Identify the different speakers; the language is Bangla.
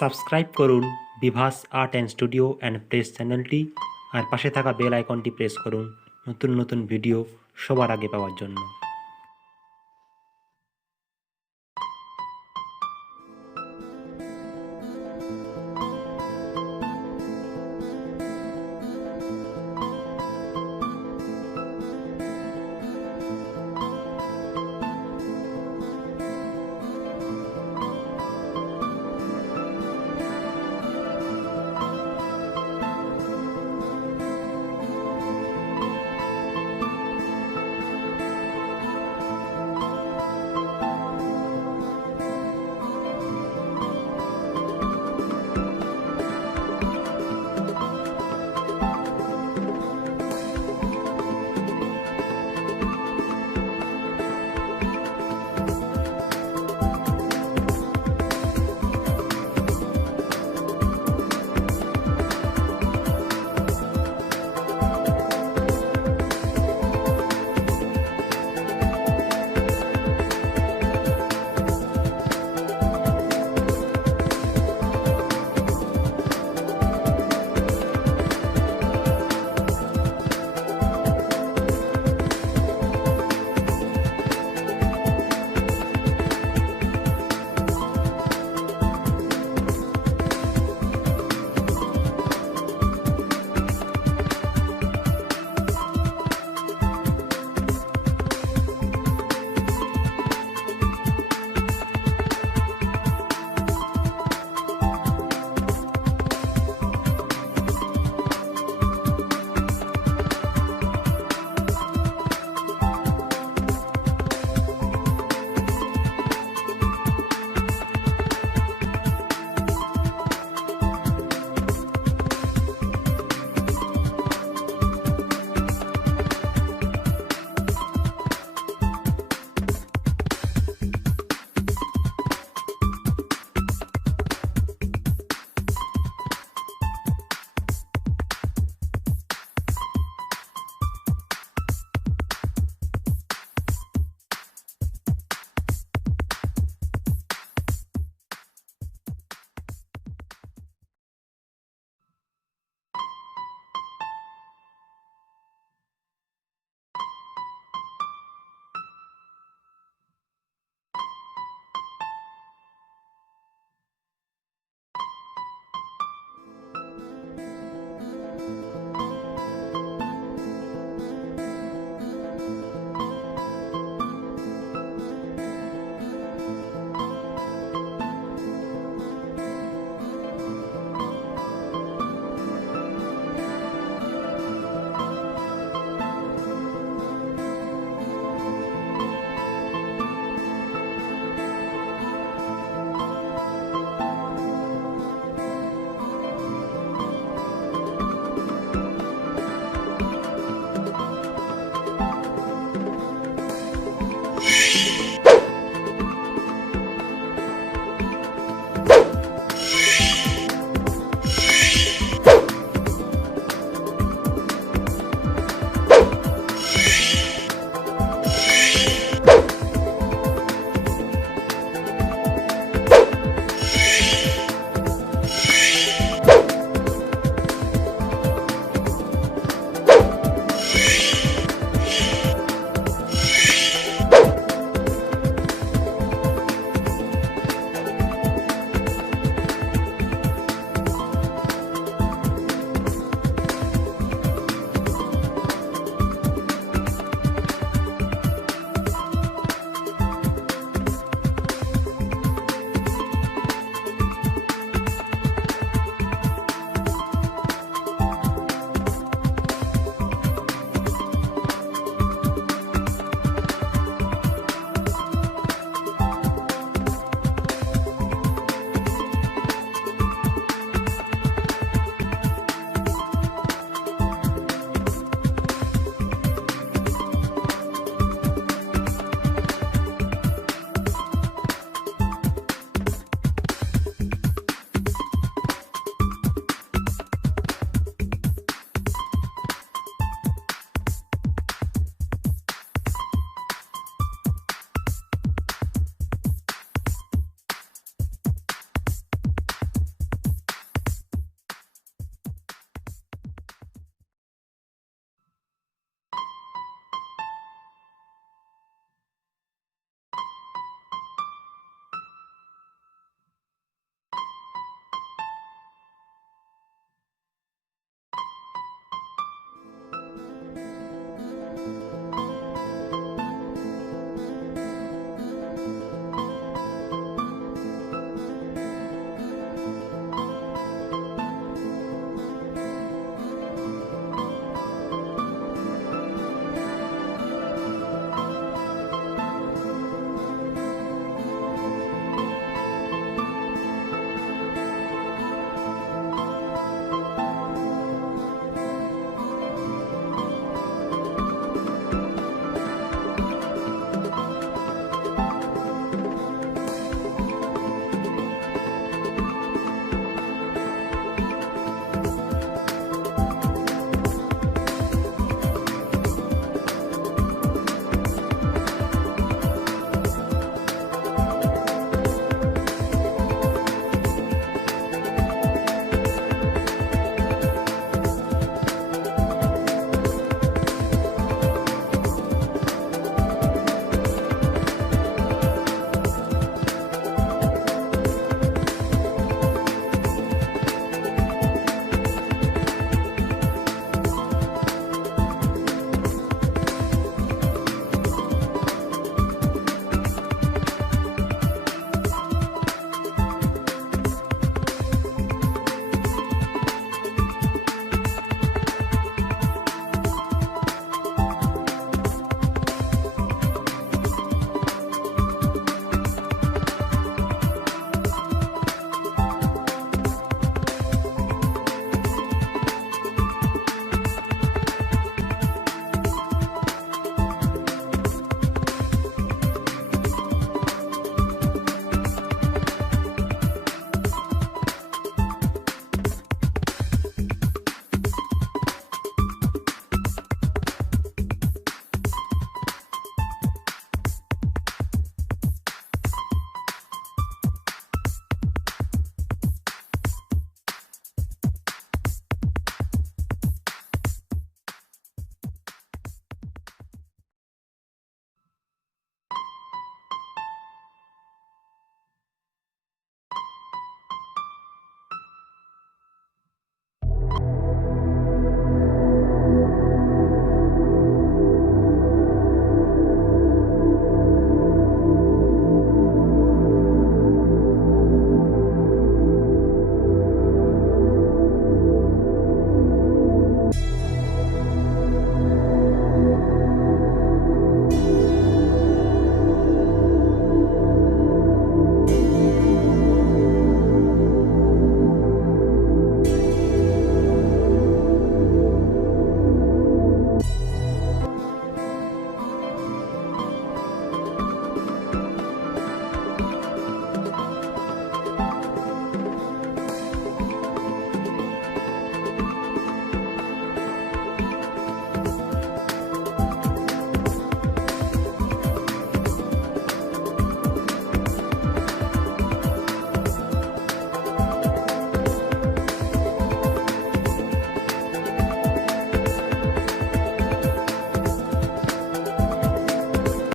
Speaker 1: সাবস্ক্রাইব করুন Bibhas art and studio and press চ্যানেলটি আর পাশে থাকা বেল আইকনটি প্রেস করুন নতুন নতুন ভিডিও সবার আগে পাওয়ার জন্য।